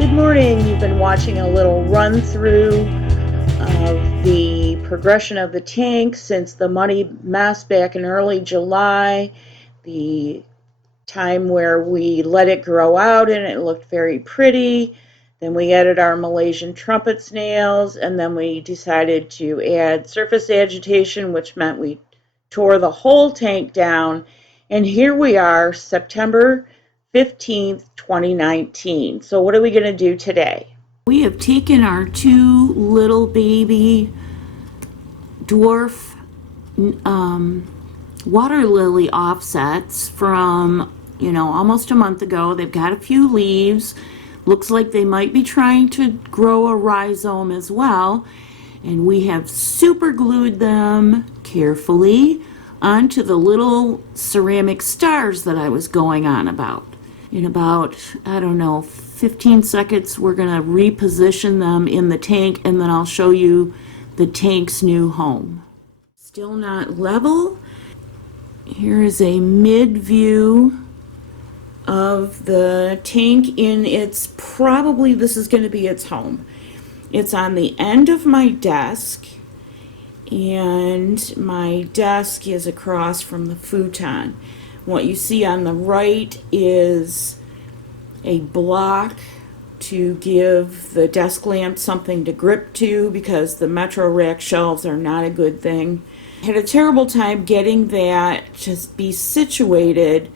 Good morning. You've been watching a little run through of the progression of the tank since the muddy mess back in early July, the time where we let it grow out and it looked very pretty. Then we added our Malaysian trumpet snails, and then we decided to add surface agitation, which meant we tore the whole tank down. And here we are, September 15th, 2019. So what are we going to do today? We have taken our two little baby dwarf water lily offsets from, almost a month ago. They've got a few leaves. Looks like they might be trying to grow a rhizome as well. And we have super glued them carefully onto the little ceramic stars that I was going on about. In about, 15 seconds, we're going to reposition them in the tank, and then I'll show you the tank's new home. Still not level. Here is a mid view of the tank in its, probably this is going to be its home. It's on the end of my desk, and my desk is across from the futon. What you see on the right is a block to give the desk lamp something to grip to, because the Metro Rack shelves are not a good thing. I had a terrible time getting that to be situated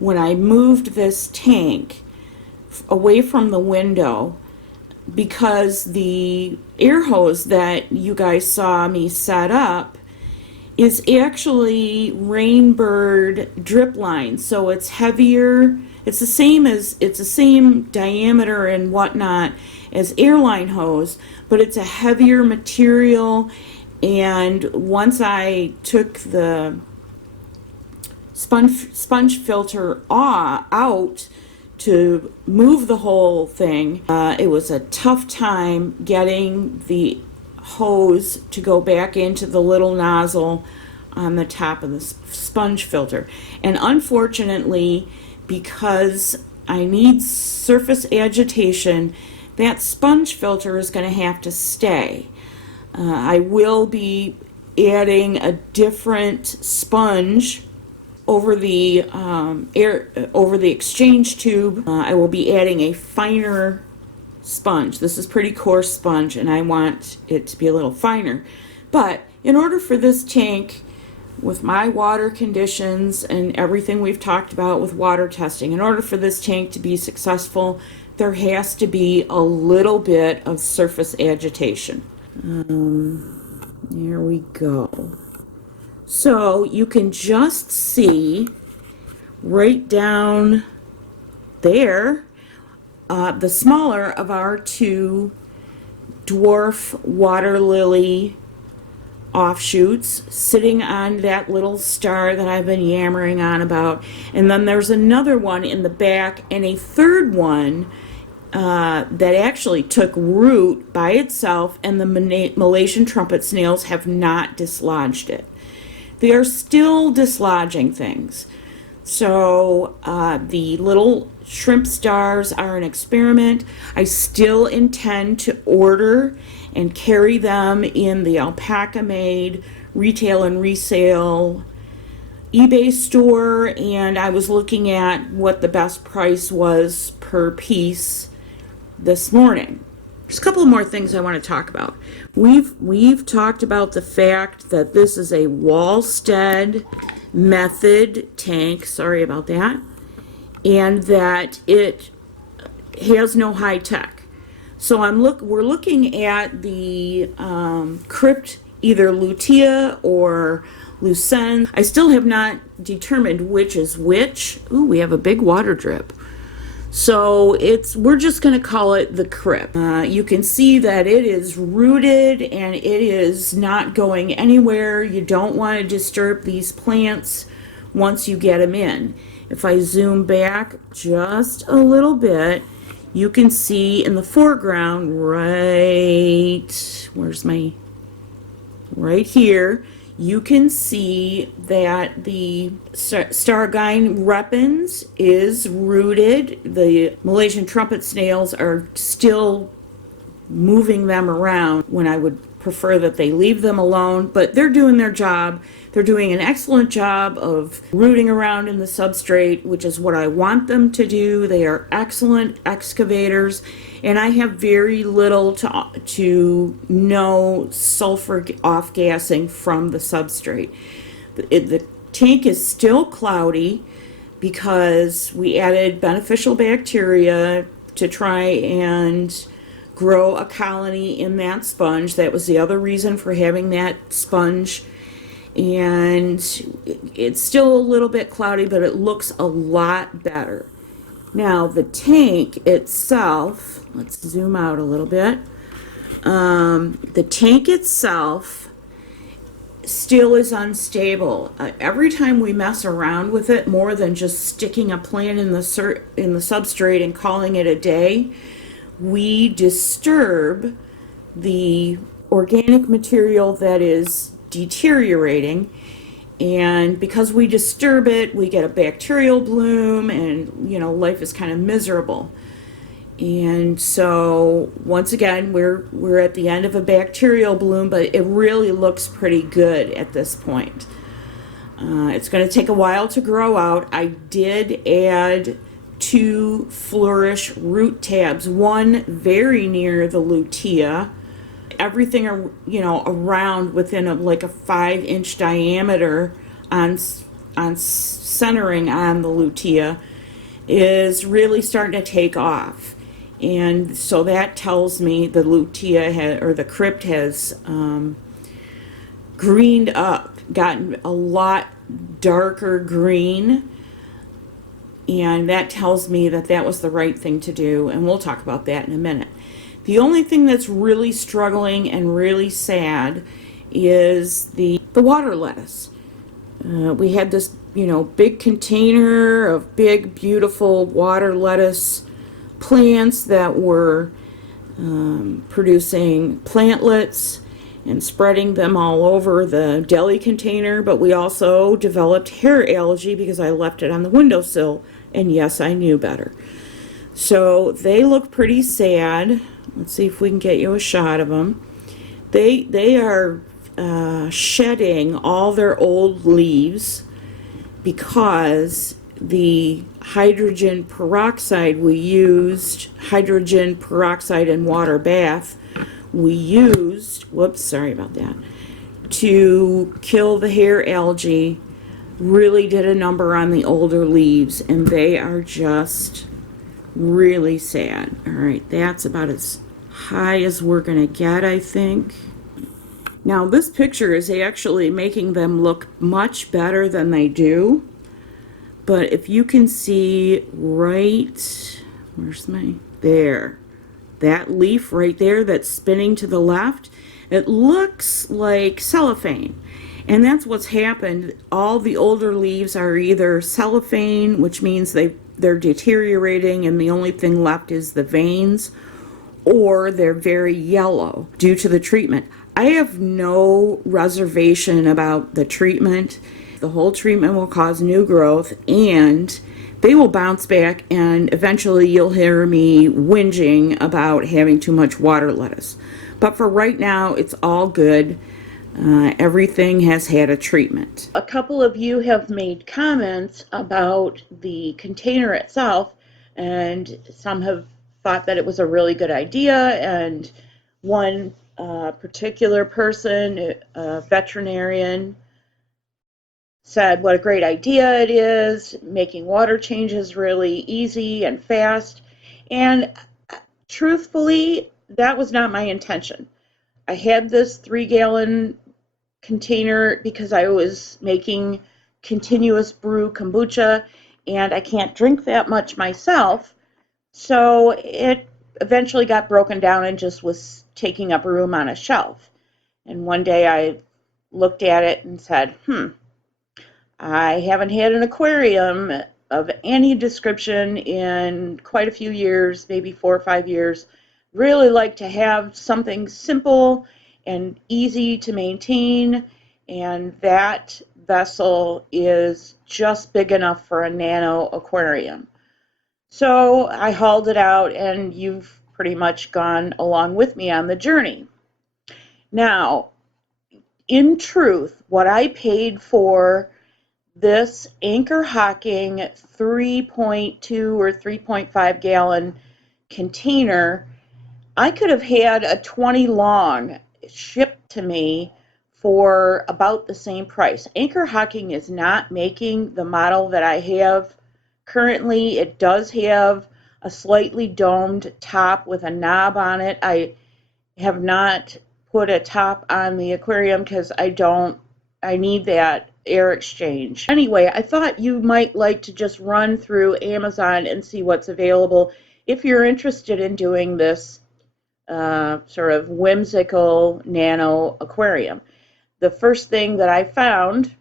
when I moved this tank away from the window, because the air hose that you guys saw me set up is actually Rainbird drip line, so it's heavier. It's the same diameter and whatnot as airline hose, but it's a heavier material. And once I took the sponge filter out to move the whole thing, it was a tough time getting the hose to go back into the little nozzle on the top of the sponge filter. And unfortunately, because I need surface agitation, that sponge filter is going to have to stay. I will be adding a different sponge over the exchange tube. I will be adding a finer sponge. This is pretty coarse sponge, and I want it to be a little finer. But in order for this tank, with my water conditions and everything we've talked about with water testing, in order for this tank to be successful, there has to be a little bit of surface agitation. There we go. So you can just see right down there the smaller of our two dwarf water lily offshoots sitting on that little star that I've been yammering on about. And then there's another one in the back, and a third one that actually took root by itself, and the Malaysian trumpet snails have not dislodged it. They are still dislodging things. So the little shrimp stars are an experiment. I still intend to order and carry them in the Alpaca Made retail and resale eBay store, and I was looking at what the best price was per piece this morning. There's a couple more things I want to talk about. We've talked about the fact that this is a Wallstead method tank, sorry about that, and that it has no high tech. So we're looking at the crypt, either lutea or I still have not determined which is which. Ooh, we have a big water drip. So we're just going to call it the crypt. You can see that it is rooted and it is not going anywhere. You don't want to disturb these plants once you get them in. If I zoom back just a little bit, you can see in the foreground, right here, you can see that the Stargine repens is rooted. The Malaysian trumpet snails are still moving them around when I would prefer that they leave them alone, but they're doing their job. They're doing an excellent job of rooting around in the substrate, which is what I want them to do. They are excellent excavators, and I have very little to no sulfur off-gassing from the substrate. The tank is still cloudy because we added beneficial bacteria to try and grow a colony in that sponge. That was the other reason for having that sponge. And it's still a little bit cloudy, but it looks a lot better. Now the tank itself, let's zoom out a little bit. The tank itself still is unstable. Every time we mess around with it, more than just sticking a plant in the substrate and calling it a day, we disturb the organic material that is deteriorating, and because we disturb it, we get a bacterial bloom, and life is kind of miserable. And so once again, we're at the end of a bacterial bloom, but it really looks pretty good at this point. It's going to take a while to grow out. I did add 2 flourish root tabs, one very near the lutea. Everything around within like a 5-inch diameter on centering on the lutea is really starting to take off. And so that tells me the lutea or the crypt has greened up, gotten a lot darker green, and that tells me that that was the right thing to do, and we'll talk about that in a minute. The only thing that's really struggling and really sad is the water lettuce. We had this big container of big beautiful water lettuce plants that were producing plantlets and spreading them all over the deli container, but we also developed hair algae because I left it on the windowsill, and yes, I knew better. So they look pretty sad. Let's see if we can get you a shot of them. They are shedding all their old leaves because the hydrogen peroxide we used, hydrogen peroxide and water bath, we used, sorry about that, to kill the hair algae, really did a number on the older leaves, and they are just really sad. All right, that's about as high as we're gonna get, I think. Now this picture is actually making them look much better than they do. But if you can see right, there, that leaf right there that's spinning to the left, it looks like cellophane. And that's what's happened. All the older leaves are either cellophane, which means they're deteriorating and the only thing left is the veins, or they're very yellow due to the treatment. I have no reservation about the treatment. The whole treatment will cause new growth, and they will bounce back, and eventually you'll hear me whinging about having too much water lettuce. But for right now, it's all good. Everything has had a treatment. A couple of you have made comments about the container itself, and some have thought that it was a really good idea, and one particular person, a veterinarian, said what a great idea it is, making water changes really easy and fast. And truthfully, that was not my intention. I had this 3-gallon container because I was making continuous brew kombucha, and I can't drink that much myself. So it eventually got broken down and just was taking up room on a shelf. And one day I looked at it and said, I haven't had an aquarium of any description in quite a few years, maybe 4 or 5 years. Really like to have something simple and easy to maintain, and that vessel is just big enough for a nano aquarium. So I hauled it out, and you've pretty much gone along with me on the journey. Now, in truth, what I paid for this anchor hocking 3.2 or 3.5 gallon container, I could have had a 20 long shipped to me for about the same price. Anchor hocking is not making the model that I have currently. It does have a slightly domed top with a knob on it. I have not put a top on the aquarium because I need that air exchange. Anyway, I thought you might like to just run through Amazon and see what's available if you're interested in doing this sort of whimsical nano aquarium. The first thing that I found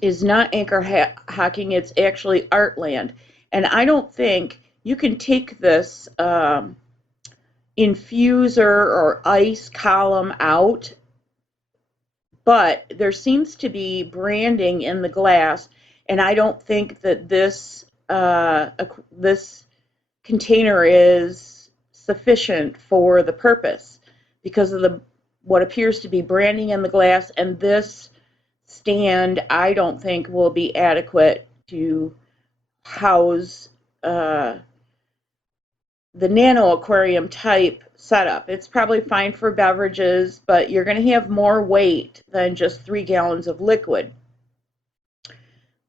is not anchor hocking, it's actually Artland. And I don't think you can take this infuser or ice column out, but there seems to be branding in the glass, and I don't think that this container is sufficient for the purpose because of the what appears to be branding in the glass, and this stand I don't think will be adequate to house the nano aquarium type setup. It's probably fine for beverages, but you're going to have more weight than just 3 gallons of liquid.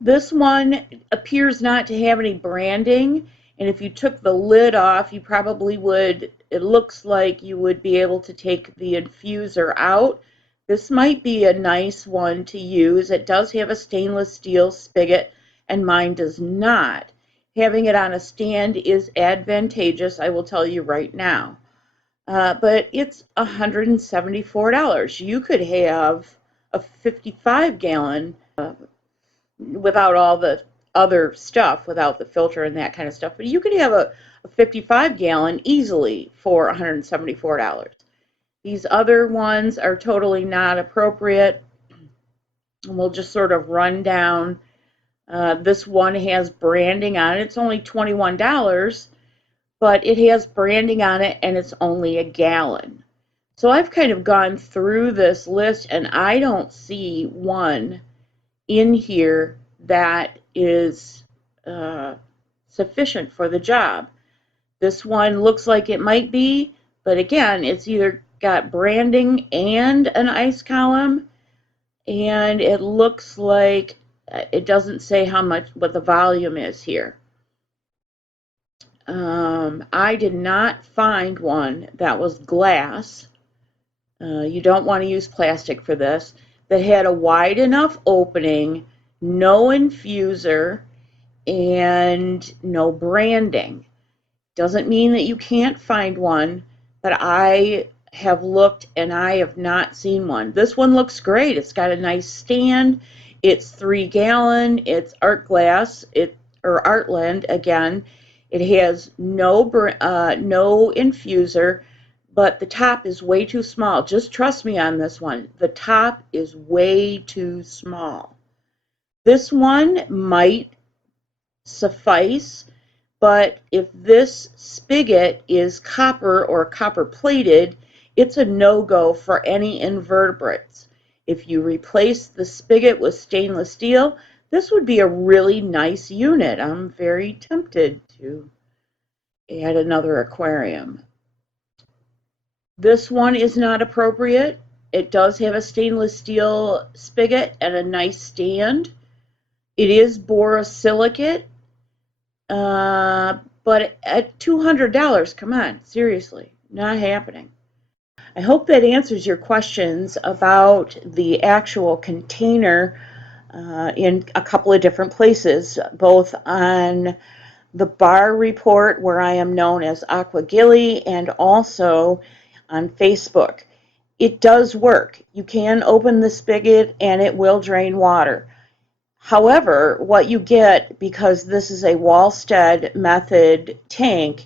This one appears not to have any branding, and if you took the lid off, you probably would, it looks like you would be able to take the infuser out. This might be a nice one to use. It does have a stainless steel spigot, and mine does not. Having it on a stand is advantageous, I will tell you right now. But it's $174. You could have a 55-gallon without all the other stuff, without the filter and that kind of stuff. But you could have a 55-gallon easily for $174. These other ones are totally not appropriate. And we'll just sort of run down. This one has branding on it. It's only $21, but it has branding on it, and it's only a gallon. So I've kind of gone through this list, and I don't see one in here that is sufficient for the job. This one looks like it might be, but again, it's either got branding and an ice column, and it looks like it doesn't say how much, what the volume is here. I did not find one that was glass. You don't want to use plastic for this, that had a wide enough opening, no infuser, and no branding. Doesn't mean that you can't find one, but I have looked and I have not seen one. This one looks great. It's got a nice stand. It's 3 gallon. It's art glass. Or Artland again. It has no infuser, but the top is way too small. Just trust me on this one. The top is way too small. This one might suffice, but if this spigot is copper or copper plated, it's a no-go for any invertebrates. If you replace the spigot with stainless steel, this would be a really nice unit. I'm very tempted to add another aquarium. This one is not appropriate. It does have a stainless steel spigot and a nice stand. It is borosilicate, but at $200, come on, seriously, not happening. I hope that answers your questions about the actual container in a couple of different places, both on the bar report, where I am known as Aqua Gilly, and also on Facebook. It does work. You can open the spigot and it will drain water. However, what you get, because this is a Wallstead method tank,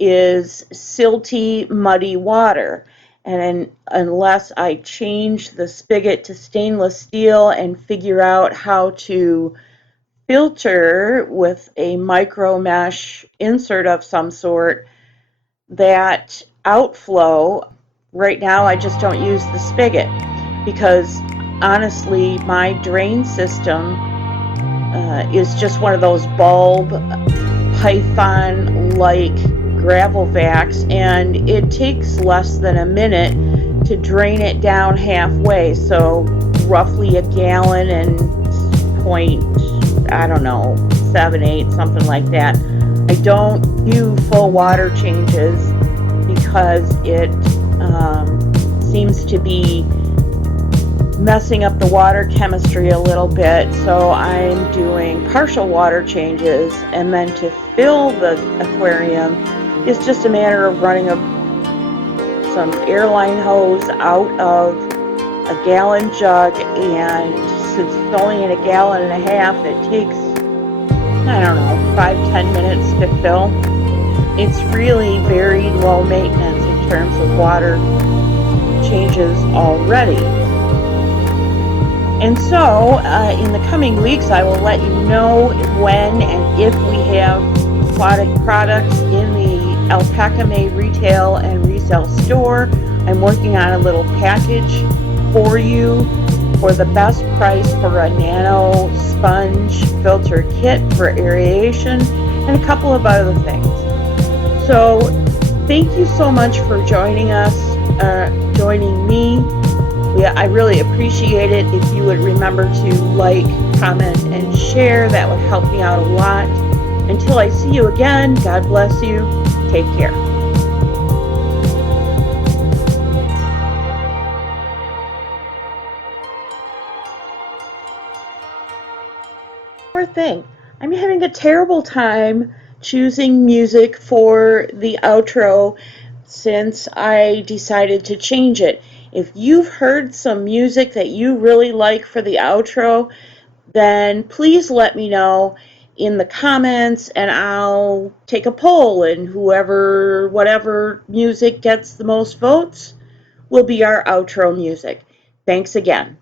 is silty, muddy water. And unless I change the spigot to stainless steel and figure out how to filter with a micro mesh insert of some sort, that outflow, right now I just don't use the spigot, because honestly my drain system is just one of those bulb python like gravel vacs, and it takes less than a minute to drain it down halfway. So roughly a gallon and point, I don't know, 7, 8, something like that. I don't do full water changes because it seems to be messing up the water chemistry a little bit, so I'm doing partial water changes. And then to fill the aquarium, it's just a matter of running some airline hose out of a gallon jug, and since it's only in a gallon and a half, it takes, I don't know, 5-10 minutes to fill. It's really very low maintenance in terms of water changes already. And so, in the coming weeks, I will let you know when and if we have aquatic products in the Alpaca May retail and resale store. I'm working on a little package for you for the best price for a nano sponge filter kit for aeration and a couple of other things. So, thank you so much for joining me. I really appreciate it. If you would remember to like, comment, and share, that would help me out a lot. Until I see you again, God bless you. Take care. One more thing. I'm having a terrible time choosing music for the outro since I decided to change it. If you've heard some music that you really like for the outro, then please let me know in the comments, and I'll take a poll, and whatever music gets the most votes will be our outro music. Thanks again.